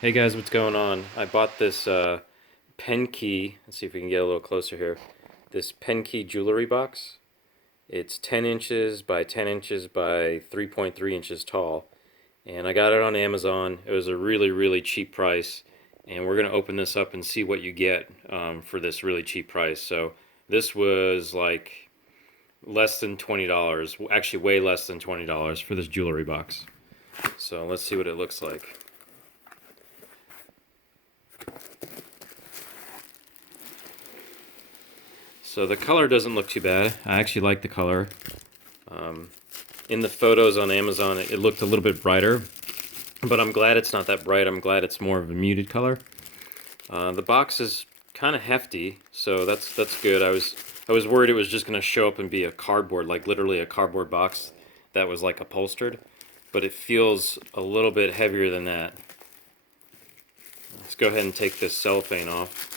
Hey guys, what's going on? I bought this Pengke. Let's see if we can get a little closer here. This Pengke jewelry box. It's 10 inches by 10 inches by 3.3 inches tall. And I got it on Amazon. It was a really, really cheap price. And we're going to open this up and see what you get for this really cheap price. So this was like less than $20. Actually, way less than $20 for this jewelry box. So let's see what it looks like. So the color doesn't look too bad. I actually like the color. Um, in the photos on Amazon, it looked a little bit brighter, but I'm glad it's not that bright. I'm glad it's more of a muted color. The box is kind of hefty, so that's good. I was worried it was just gonna show up and be a cardboard, like literally a cardboard box that was like upholstered, but it feels a little bit heavier than that. Let's go ahead and take this cellophane off.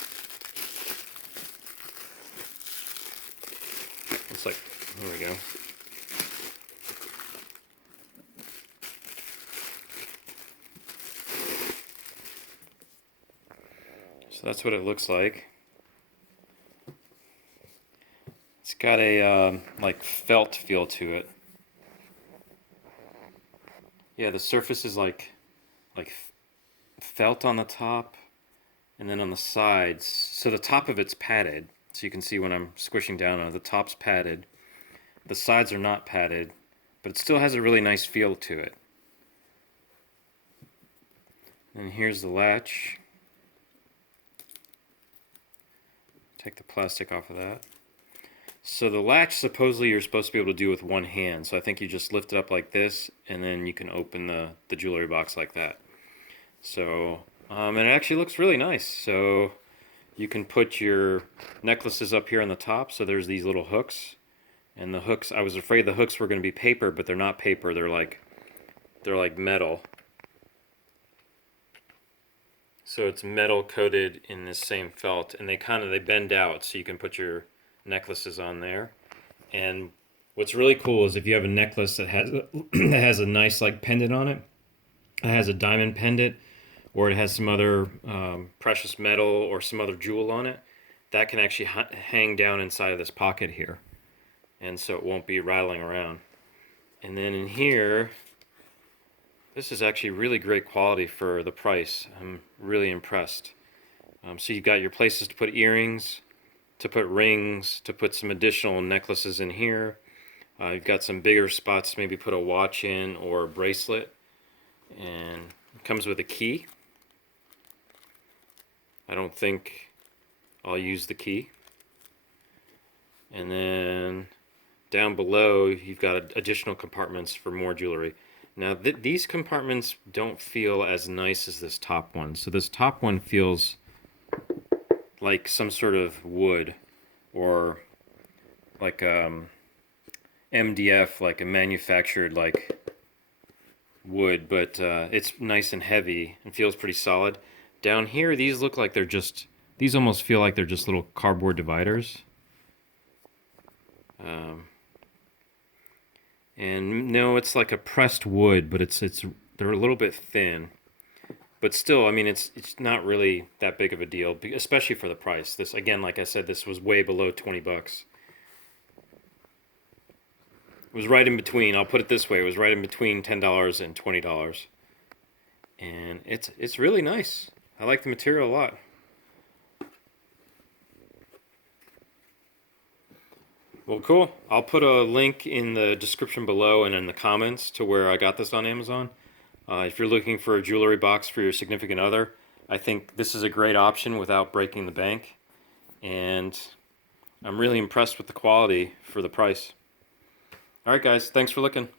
It's like, there we go. So that's what it looks like. It's got a like felt feel to it. Yeah, the surface is like felt on the top and then on the sides. So the top of it's padded. So you can see when I'm squishing down on it, the top's padded. The sides are not padded, but it still has a really nice feel to it. And here's the latch. Take the plastic off of that. So the latch supposedly you're supposed to be able to do with one hand. So I think you just lift it up like this and then you can open the jewelry box like that. So, and it actually looks really nice. So you can put your necklaces up here on the top. So there's these little hooks. And the hooks, I was afraid the hooks were going to be paper, but they're not paper. They're like metal. So it's metal coated in this same felt, and they bend out, so you can put your necklaces on there. And what's really cool is if you have a necklace that has that has a nice like pendant on it, it has a diamond pendant, or it has some other precious metal or some other jewel on it, that can actually hang down inside of this pocket here, and so it won't be rattling around. And then in here, this is actually really great quality for the price. I'm really impressed. So you've got your places to put earrings, to put rings, to put some additional necklaces in here. You've got some bigger spots to maybe put a watch in or a bracelet. And it comes with a key. I don't think I'll use the key. And then down below, you've got additional compartments for more jewelry. Now, these compartments don't feel as nice as this top one. So this top one feels like some sort of wood or like MDF, like a manufactured like wood, but it's nice and heavy and feels pretty solid. Down here, these look like these almost feel like they're just little cardboard dividers. And no, it's like a pressed wood, but they're a little bit thin. But still, I mean, it's not really that big of a deal, especially for the price. This, again, like I said, this was way below 20 bucks. It was right in between. I'll put it this way: it was right in between $10 and $20, and it's really nice. I like the material a lot. Well, cool. I'll put a link in the description below and in the comments to where I got this on Amazon. If you're looking for a jewelry box for your significant other, I think this is a great option without breaking the bank. And I'm really impressed with the quality for the price. All right, guys, thanks for looking.